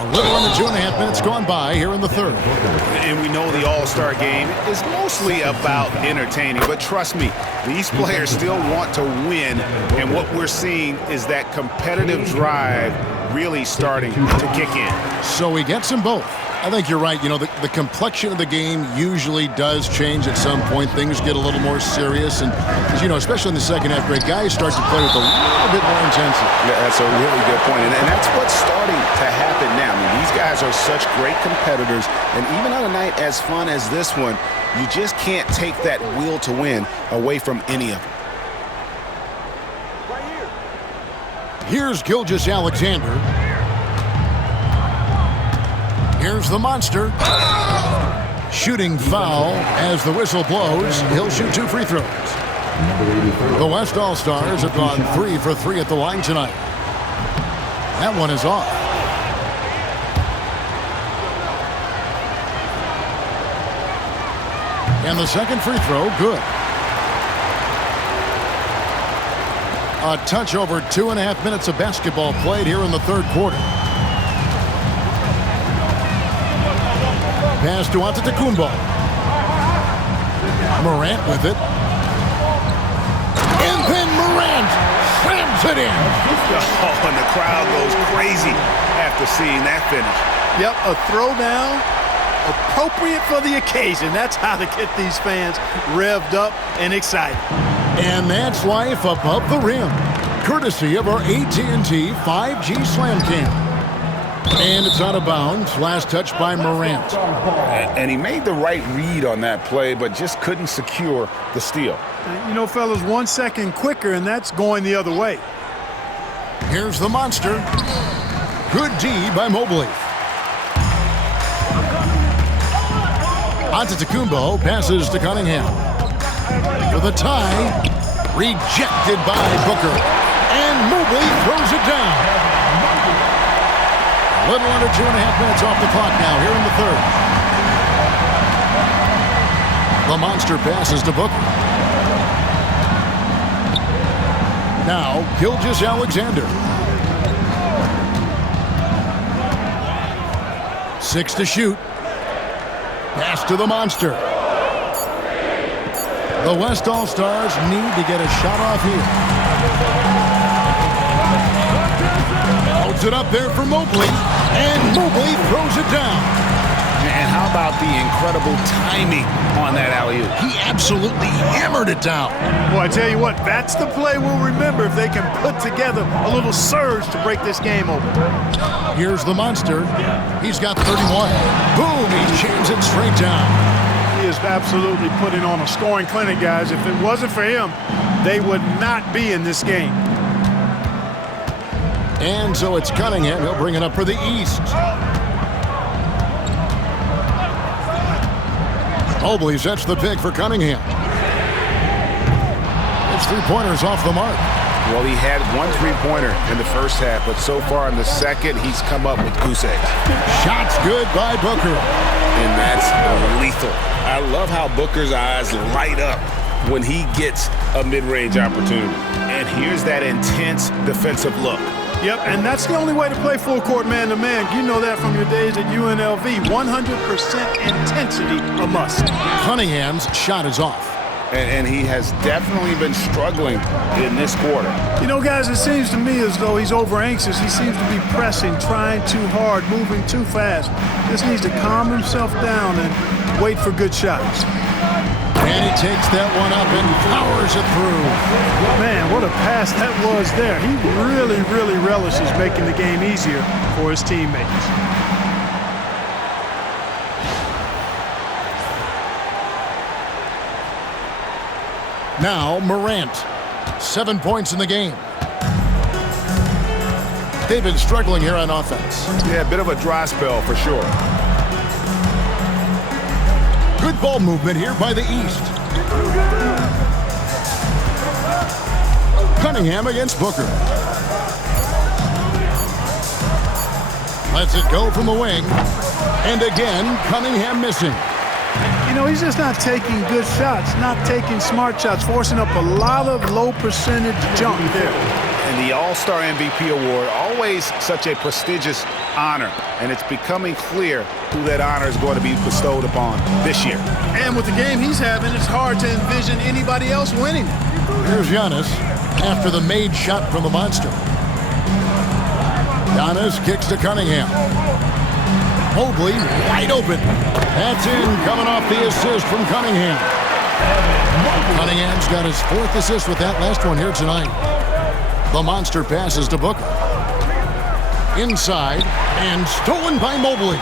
A little under 2.5 minutes gone by here in the third. And we know the All-Star game is mostly about entertaining, but trust me, these players still want to win, and what we're seeing is that competitive drive really starting to kick in. So he gets them both. I think you're right. You know, the complexion of the game usually does change at some point. Things get a little more serious. And, you know, especially in the second half break, guys start to play with a little bit more intensity. Yeah, that's a really good point. And that's what's starting to happen now. I mean, these guys are such great competitors. And even on a night as fun as this one, you just can't take that will to win away from any of them. Here's Gilgeous-Alexander. Here's the monster. Shooting foul as the whistle blows. He'll shoot 2 free throws. The West All-Stars have gone 3 for 3 at the line tonight. That one is off. And the second free throw, good. A touch over 2.5 minutes of basketball played here in the third quarter. Pass to Antetokounmpo. Morant with it. And then Morant slams it in. Oh, and the crowd goes crazy after seeing that finish. Yep, a throwdown appropriate for the occasion. That's how to get these fans revved up and excited. And that's life above the rim, courtesy of our AT&T 5G Slam Cam. And it's out of bounds. Last touch by Morant. And he made the right read on that play, but just couldn't secure the steal. You know, fellas, 1 second quicker, and that's going the other way. Here's the monster. Good D by Mobley. Antetokounmpo passes to Cunningham. For the tie, rejected by Booker. And Mobley throws it down. A little under 2.5 minutes off the clock now here in the third. The monster passes to Booker. Now, Gilgeous-Alexander. 6 to shoot. Pass to the monster. The West All-Stars need to get a shot off here. Holds it up there for Mobley. And Mobley throws it down. And how about the incredible timing on that alley-oop? He absolutely hammered it down. Boy, I tell you what, that's the play we'll remember if they can put together a little surge to break this game open. Here's the monster. He's got 31. Boom, he jams it straight down. He is absolutely putting on a scoring clinic, guys. If it wasn't for him, they would not be in this game. And so it's Cunningham. He'll bring it up for the East. Mobley sets the pick for Cunningham. It's 3-pointers off the mark. Well, he had 1 3-pointer in the first half, but so far in the second, he's come up with goose eggs. Shots good by Booker. And that's lethal. I love how Booker's eyes light up when he gets a mid-range opportunity. And here's that intense defensive look. Yep, and that's the only way to play full court man-to-man. You know that from your days at UNLV. 100% intensity a must. Cunningham's shot is off. And he has definitely been struggling in this quarter. You know, guys, it seems to me as though he's over-anxious. He seems to be pressing, trying too hard, moving too fast. Just needs to calm himself down and wait for good shots. And he takes that one up and powers it through. Man, what a pass that was there. He really, really relishes making the game easier for his teammates. Now Morant. 7 points in the game. They've been struggling here on offense. Yeah, a bit of a dry spell for sure. Good ball movement here by the East. Cunningham against Booker. Lets it go from the wing. And again, Cunningham missing. You know, he's just not taking good shots, not taking smart shots, forcing up a lot of low percentage jump there. And the All-Star MVP award, always such a prestigious honor, and it's becoming clear who that honor is going to be bestowed upon this year. And with the game he's having, it's hard to envision anybody else winning it. Here's Giannis after the made shot from the monster. Giannis kicks to Cunningham. Mobley wide open. That's in, coming off the assist from Cunningham. Cunningham's got his 4th assist with that last one here tonight. The monster passes to Booker. Inside, and stolen by Mobley.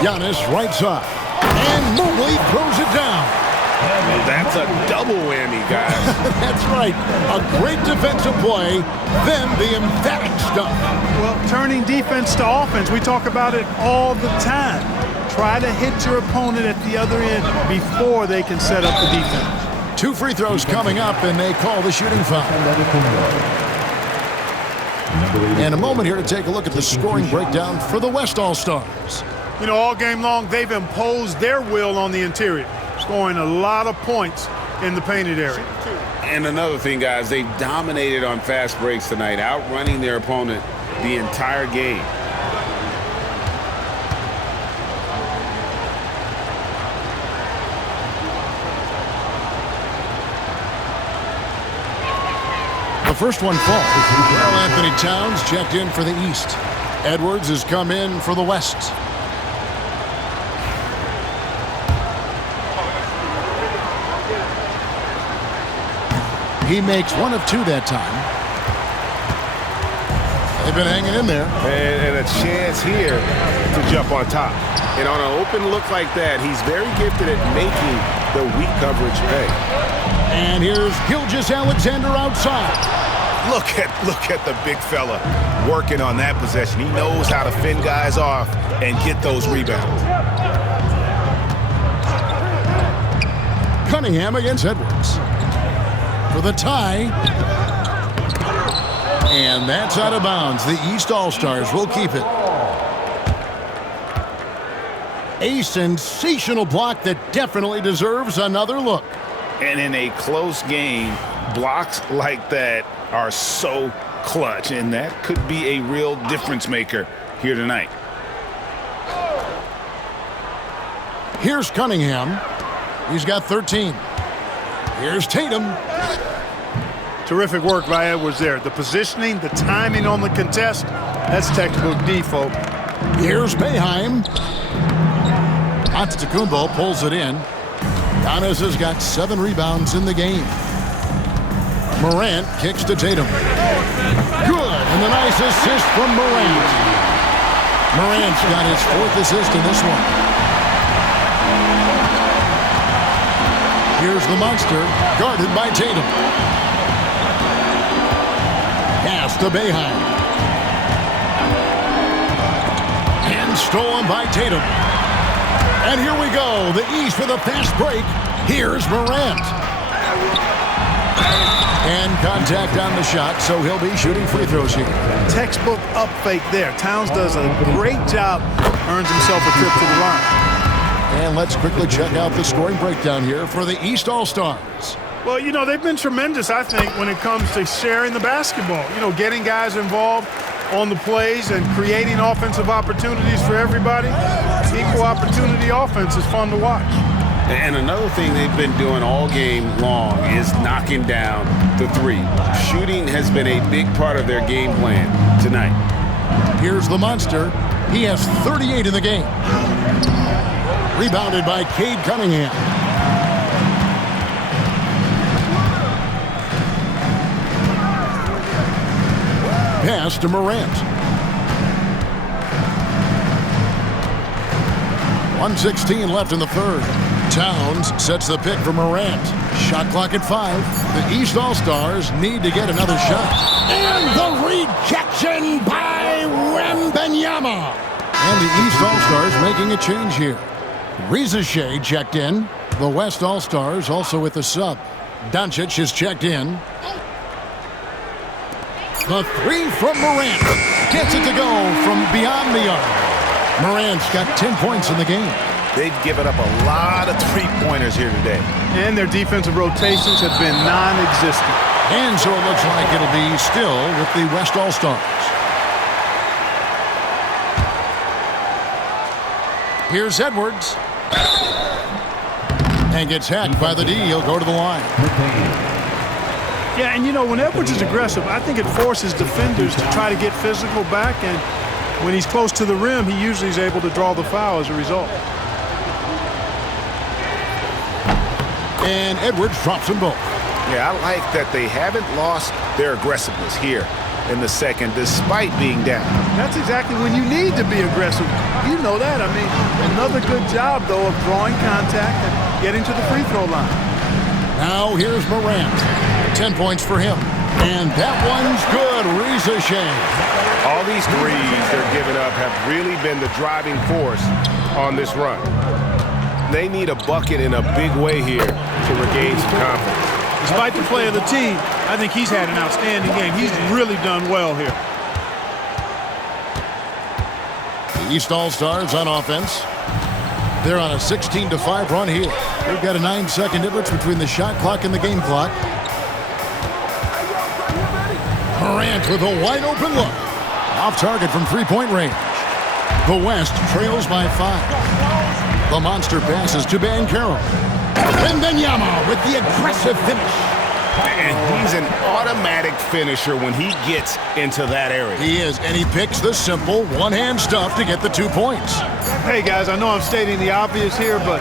Giannis right side. And Mobley throws it down. That's a double whammy, guys. That's right. A great defensive play, then the emphatic stuff. Well, turning defense to offense, we talk about it all the time. Try to hit your opponent at the other end before they can set up the defense. 2 free throws coming up, and they call the shooting foul. And a moment here to take a look at the scoring breakdown for the West All-Stars. You know, all game long, they've imposed their will on the interior, scoring a lot of points in the painted area. And another thing, guys, they've dominated on fast breaks tonight, outrunning their opponent the entire game. The first one falls. Karl Anthony Towns checked in for the East. Edwards has come in for the West. He makes 1 of 2 that time. They've been hanging in there. And a chance here to jump on top. And on an open look like that, he's very gifted at making the weak coverage pay. And here's Gilgeous-Alexander outside. Look at the big fella working on that possession. He knows how to fend guys off and get those rebounds. Cunningham against Edwards. For the tie. And that's out of bounds. The East All-Stars will keep it. A sensational block that definitely deserves another look. And in a close game, blocks like that are so clutch, and that could be a real difference maker here tonight. Here's Cunningham. He's got 13. Here's Tatum. Terrific work by Edwards there. The positioning, the timing on the contest, that's textbook default. Here's Boeheim. Antetokounmpo pulls it in. Giannis has got 7 rebounds in the game. Morant kicks to Tatum. Good, and a nice assist from Morant. Morant's got his 4th assist in this one. Here's the monster, guarded by Tatum. Pass to Boeheim. And stolen by Tatum. And here we go, the East with a fast break. Here's Morant. And contact on the shot, so he'll be shooting free throws here. Textbook up fake there. Towns does a great job, earns himself a trip to the line. And let's quickly check out the scoring breakdown here for the East All-Stars. Well, you know, they've been tremendous, I think, when it comes to sharing the basketball. You know, getting guys involved on the plays and creating offensive opportunities for everybody. Equal opportunity offense is fun to watch. And another thing they've been doing all game long is knocking down the 3. Shooting has been a big part of their game plan tonight. Here's the monster. He has 38 in the game. Rebounded by Cade Cunningham. Pass to Morant. 1:16 left in the third. Towns sets the pick for Morant. Shot clock at 5. The East All-Stars need to get another shot. And the rejection by Wembanyama. And the East All-Stars making a change here. Reza Shea checked in. The West All-Stars also with the sub. Doncic is checked in. The 3 from Morant. Gets it to go from beyond the arc. Morant's got 10 points in the game. they've given up a lot of three-pointers here today. And their defensive rotations have been non-existent. And so it looks like it'll be still with the West All-Stars. Here's Edwards. And gets hacked by the D. He'll go to the line. Yeah, and you know, when Edwards is aggressive, I think it forces defenders to try to get physical back, and when he's close to the rim, he usually is able to draw the foul as a result. And Edwards drops them both. Yeah, I like that they haven't lost their aggressiveness here in the second, despite being down. That's exactly when you need to be aggressive. You know that. I mean, another good job, though, of drawing contact and getting to the free throw line. Now here's Morant. 10 points for him. And that one's good. Riza. All these threes they're giving up have really been the driving force on this run. They need a bucket in a big way here to regain some confidence. Despite the play of the team, I think he's had an outstanding game. He's really done well here. The East All-Stars on offense. They're on a 16-5 run here. They've got a 9-second difference between the shot clock and the game clock. Morant with a wide-open look. Off target from three-point range. The West trails by 5. The monster passes to Banchero. Wembanyama with the aggressive finish. And he's an automatic finisher when he gets into that area. He is, and he picks the simple one-hand stuff to get the 2 points. Hey, guys, I know I'm stating the obvious here, but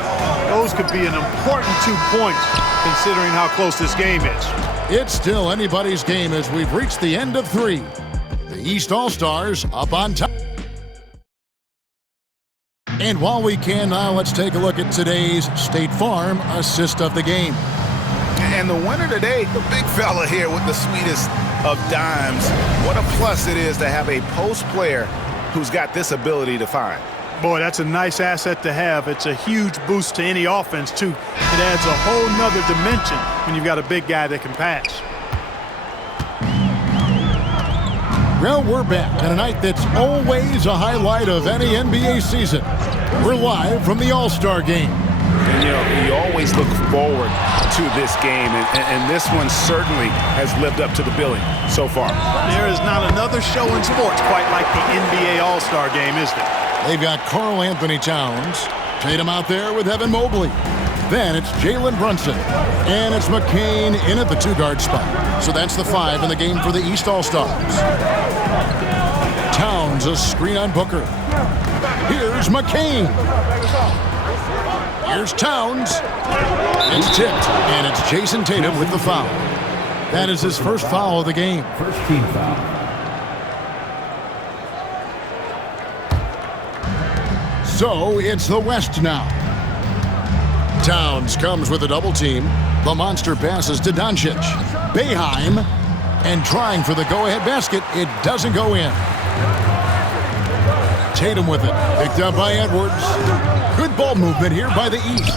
those could be an important 2 points considering how close this game is. It's still anybody's game as we've reached the end of 3. The East All-Stars up on top. And while we can now, let's take a look at today's State Farm assist of the game. And the winner today, the big fella here with the sweetest of dimes. What a plus it is to have a post player who's got this ability to find. Boy, that's a nice asset to have. It's a huge boost to any offense, too. It adds a whole nother dimension when you've got a big guy that can pass. Well, we're back on a night that's always a highlight of any NBA season. We're live from the All-Star Game. And, you know, you always look forward to this game, and this one certainly has lived up to the billing so far. There is not another show in sports quite like the NBA All-Star Game, is there? They've got Karl Anthony Towns. Tatum out there with Evan Mobley. Then it's Jalen Brunson. And it's McCain in at the 2-guard spot. So that's the 5 in the game for the East All-Stars. Towns a screen on Booker. Here's McCain. Here's Towns. It's tipped, and it's Jason Tatum with the foul. That is his first foul of the game. First team foul. So it's the West now. Towns comes with a double team. The monster passes to Doncic. Boeheim, and trying for the go-ahead basket. It doesn't go in. Tatum with it. Picked up by Edwards. Good ball movement here by the East.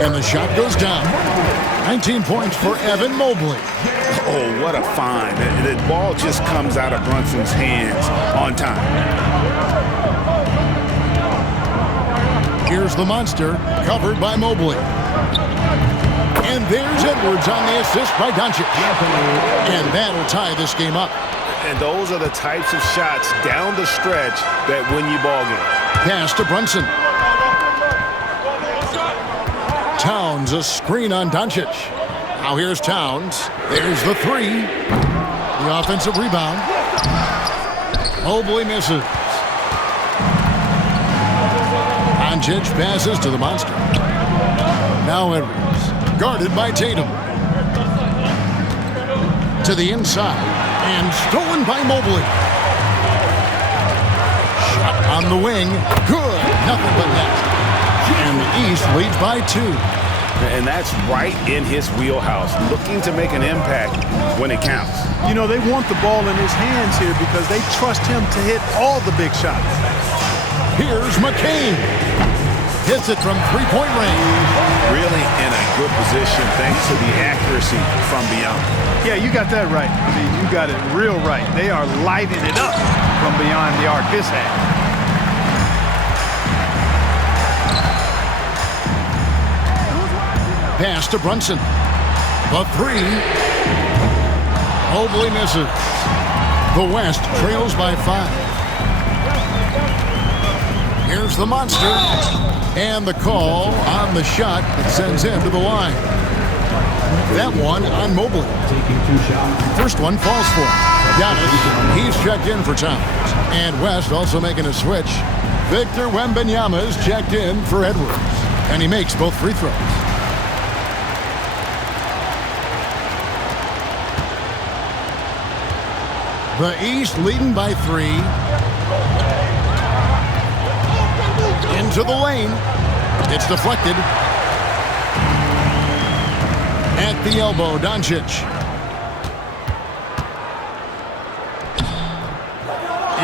And the shot goes down. 19 points for Evan Mobley. Oh, what a find. The ball just comes out of Brunson's hands on time. Here's the monster, covered by Mobley. And there's Edwards on the assist by Doncic. And that'll tie this game up. And those are the types of shots down the stretch that win you ball games. Pass to Brunson. Towns, a screen on Doncic. Now here's Towns. There's the 3. The offensive rebound. Mobley misses. Doncic passes to the monster. Now Edwards, guarded by Tatum. To the inside, and stolen by Mobley. Shot on the wing, good, nothing but net. And the East leads by 2. And that's right in his wheelhouse, looking to make an impact when it counts. You know, they want the ball in his hands here because they trust him to hit all the big shots. Here's McCain. Hits it from three-point range. Really in a good position thanks to the accuracy from beyond. Yeah, you got that right. I mean, you got it real right. They are lighting it up from beyond the arc this half. pass to Brunson. The three. Mobley misses. The West trails by 5. Here's the monster. And the call on the shot that sends him to the line. That one on Mobley. First one falls for Giannis. He's checked in for Towns. And West also making a switch. Victor Wembanyama is checked in for Edwards. And he makes both free throws. The East leading by 3. Into the lane. It's deflected. At the elbow, Doncic.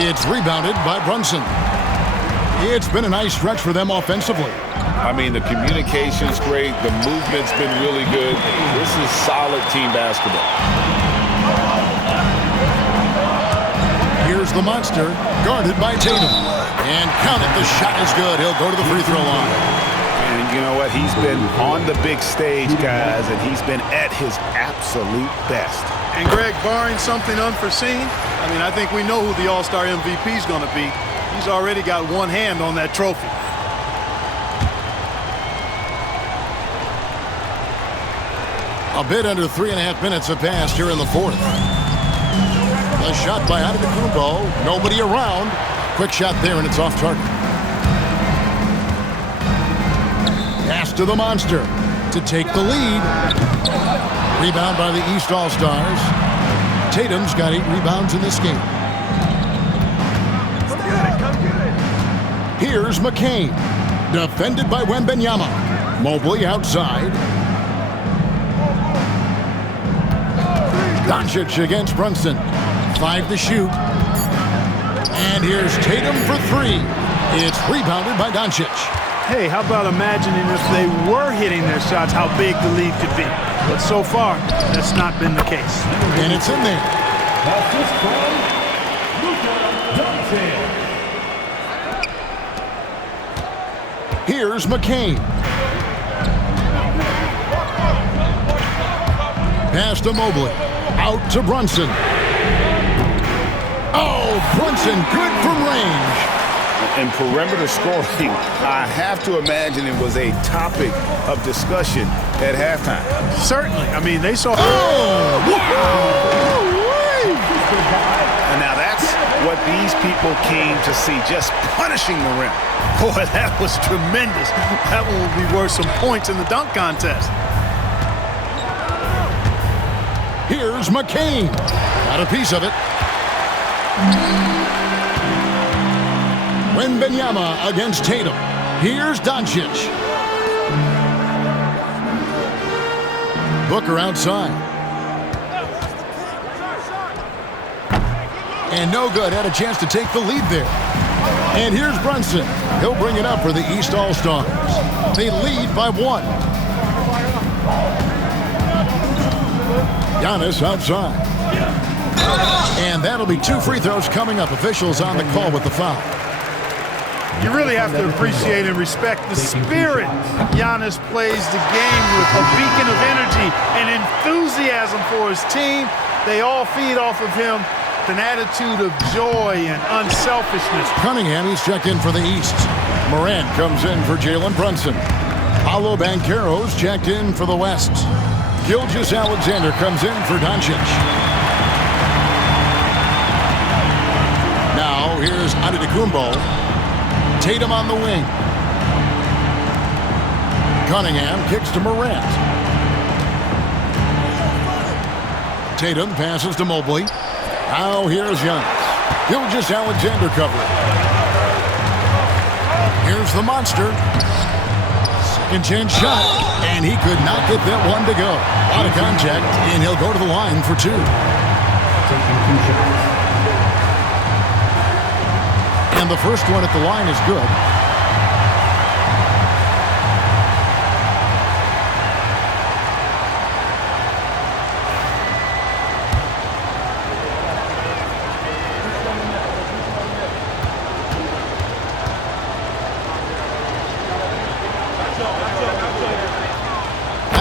It's rebounded by Brunson. It's been a nice stretch for them offensively. I mean, the communication's great. The movement's been really good. This is solid team basketball. Here's the monster, guarded by Tatum. And count it, the shot is good. He'll go to the free throw line. And you know what? He's been on the big stage, guys, and he's been at his absolute best. And Greg, barring something unforeseen, I think we know who the All-Star MVP is going to be. He's already got one hand on that trophy. A bit under 3.5 minutes have passed here in the fourth. A shot by Antetokounmpo. Nobody around. Quick shot there, and it's off target. Pass to the monster to take the lead. Rebound by the East All-Stars. Tatum's got 8 rebounds in this game. Here's McCain. Defended by Wembanyama. Mobley outside. Doncic against Brunson. 5 to shoot. And here's Tatum for 3. It's rebounded by Doncic. Hey, how about imagining if they were hitting their shots, how big the lead could be. But so far, that's not been the case. And it's in there. Here's McCain. Pass to Mobley. Out to Brunson. Oh, Brunson good from range. And perimeter scoring, I have to imagine it was a topic of discussion at halftime. Certainly. They saw... Oh! And now that's what these people came to see, just punishing the rim. Boy, that was tremendous. That one will be worth some points in the dunk contest. Here's McCain. Got a piece of it. Wembanyama against Tatum. Here's Doncic. Booker outside. And no good. Had a chance to take the lead there. And here's Brunson. He'll bring it up for the East All-Stars. They lead by 1. Giannis outside. And that'll be 2 free throws coming up. Officials on the call with the foul. You really have to appreciate and respect the spirit Giannis plays the game with. A beacon of energy and enthusiasm for his team. They all feed off of him with an attitude of joy and unselfishness. Cunningham, he's checked in for the East. Morant comes in for Jalen Brunson. Paolo Banchero's checked in for the West. Gilgeous-Alexander comes in for Doncic. Now here's Antetokounmpo. Tatum on the wing. Cunningham kicks to Morant. Tatum passes to Mobley. Now here's Giannis. Gilgeous-Alexander covering. Here's the monster. Second chance shot. And he could not get that one to go. Out of contact, and he'll go to the line for 2. And the first one at the line is good.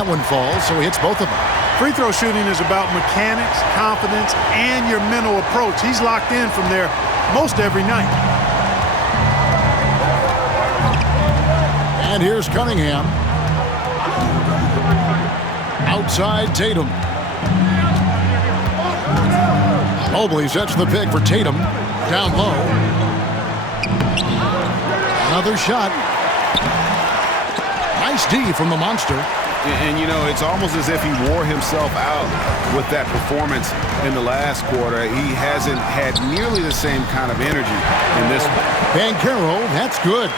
one falls, so he hits both of them. Free throw shooting is about mechanics, confidence, and your mental approach. He's locked in from there most every night. And here's Cunningham. Outside Tatum. Mobley sets the pick for Tatum. Down low. Another shot. Nice D from the monster. And, you know, it's almost as if he wore himself out with that performance in the last quarter. He hasn't had nearly the same kind of energy in this one. Banchero, that's good.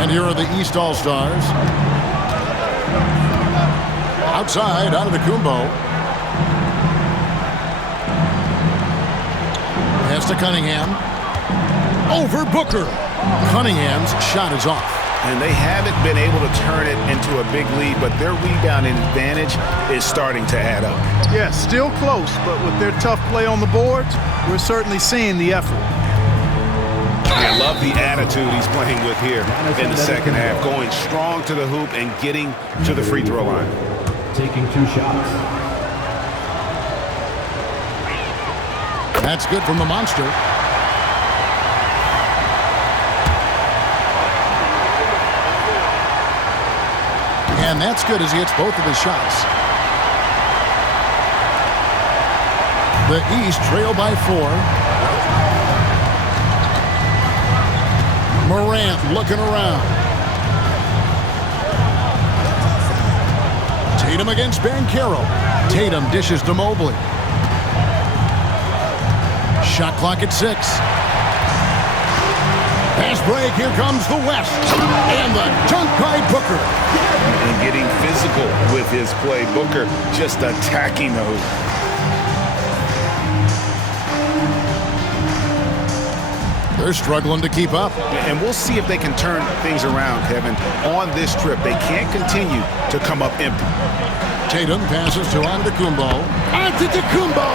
And here are the East All-Stars. Outside, Antetokounmpo. Pass to Cunningham. Over Booker. Cunningham's shot is off. And they haven't been able to turn it into a big lead, but their rebounding advantage is starting to add up. Yeah, still close, but with their tough play on the boards, we're certainly seeing the effort. I love the attitude he's playing with here in the second half, going strong to the hoop and getting to the free throw line. Taking 2 shots. That's good from the monster. And that's good as he hits both of his shots. The East trail by 4. Morant looking around. Tatum against Banchero. Tatum dishes to Mobley. Shot clock at 6. Pass break, here comes the West. And the dunk by Booker. And getting physical with his play. Booker just attacking the hoop. They're struggling to keep up. And we'll see if they can turn things around, Kevin. On this trip, they can't continue to come up empty. Tatum passes to Antetokounmpo. Antetokounmpo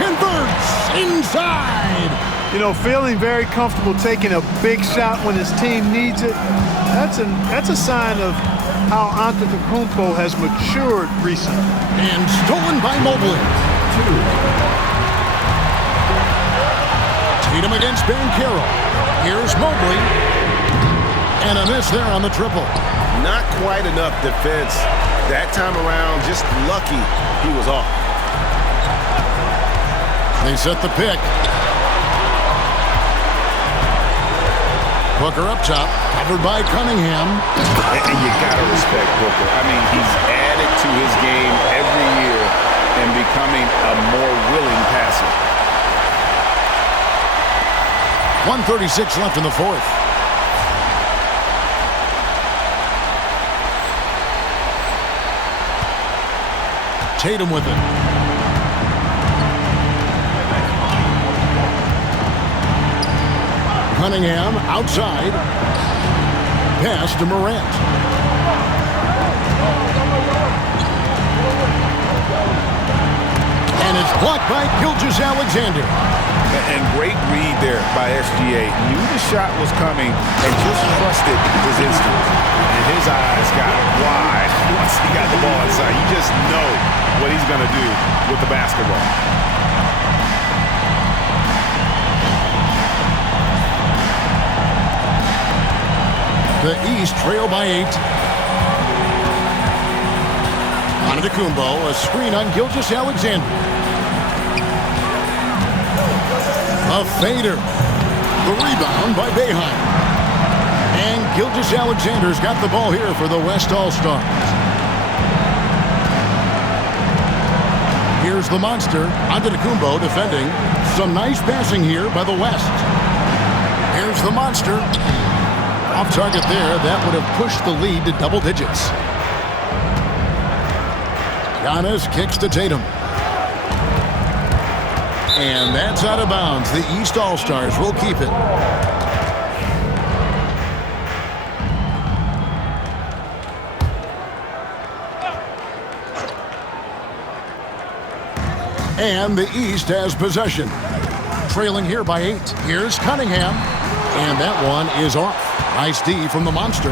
converts inside. You know, feeling very comfortable taking a big shot when his team needs it. That's a sign of how Antetokounmpo has matured recently. And stolen by Mobley. Tatum against Banchero. Here's Mobley. And a miss there on the triple. Not quite enough defense that time around. Just lucky he was off. They set the pick. Booker up top, covered by Cunningham. And you gotta respect Booker. I mean, he's added to his game every year and becoming a more willing passer. 1:36 left in the fourth. Tatum with it. Cunningham outside. Pass to Morant. And it's blocked by Gilgeous-Alexander. And great read there by SGA. Knew the shot was coming and just trusted his instincts. And his eyes got wide once he got the ball inside. You just know what he's going to do with the basketball. The East trail by 8. Antetokounmpo, a screen on Gilgeous-Alexander. A fader. The rebound by Boeheim. And Gilgeous-Alexander's got the ball here for the West All-Stars. Here's the monster, Antetokounmpo defending. Some nice passing here by the West. Here's the monster. Off target there, that would have pushed the lead to double digits. Giannis kicks to Tatum. And that's out of bounds. The East All-Stars will keep it. And the East has possession. Trailing here by 8. Here's Cunningham. And that one is off. Nice D from the monster.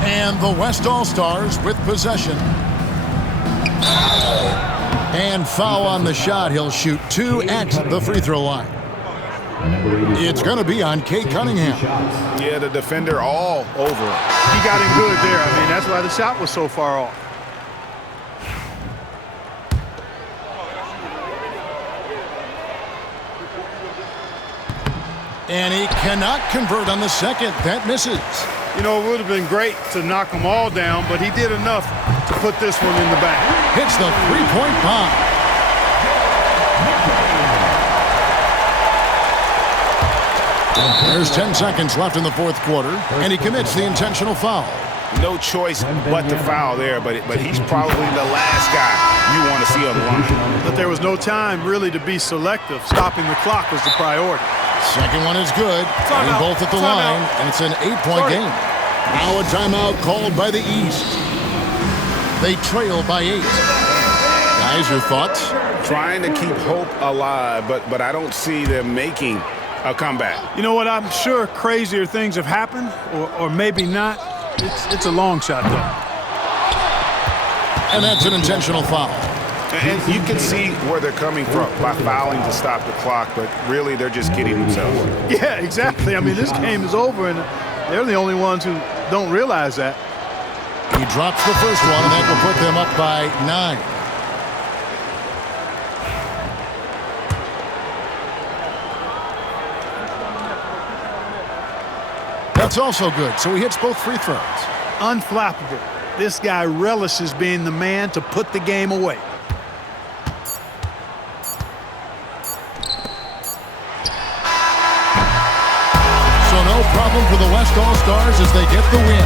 And the West All-Stars with possession. And foul on the shot. He'll shoot 2 at the free throw line. It's going to be on Cade Cunningham. Yeah, the defender all over him. He got him good there. I mean, that's why the shot was so far off. And he cannot convert on the second. That misses. You know, it would have been great to knock them all down, but he did enough to put this one in the back. Hits the three-point bomb. There's 10 seconds left in the fourth quarter, and he commits the intentional foul. No choice but to foul there, but he's probably the last guy you want to see on the line. But there was no time really to be selective. Stopping the clock was the priority. Second one is good, and both at the line, and it's an 8-point game. Now a timeout called by the East. They trail by 8. Guys, your thoughts? Trying to keep hope alive, but I don't see them making a comeback. You know what? I'm sure crazier things have happened, or maybe not. It's a long shot, though. And that's an intentional foul. And you can see where they're coming from by fouling to stop the clock, but really they're just kidding themselves. Yeah, exactly. I mean, this game is over, and they're the only ones who don't realize that. He drops the first one, and that will put them up by 9. That's also good, so he hits both free throws. Unflappable. This guy relishes being the man to put the game away. So no problem for the West All-Stars as they get the win.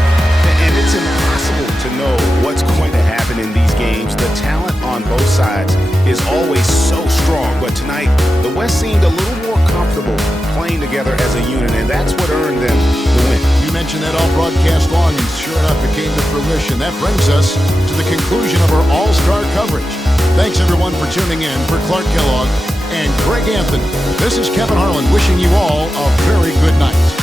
And it's impossible to know what's going to happen in these games. The talent on both sides is always so strong, but tonight the West seemed a little more comfortable playing together as a unit, and that's what earned them the win. You mentioned that all broadcast long, and sure enough, it came to fruition. That brings us to the conclusion of our All-Star coverage. Thanks, everyone, for tuning in. For Clark Kellogg and Greg Anthony, this is Kevin Harlan wishing you all a very good night.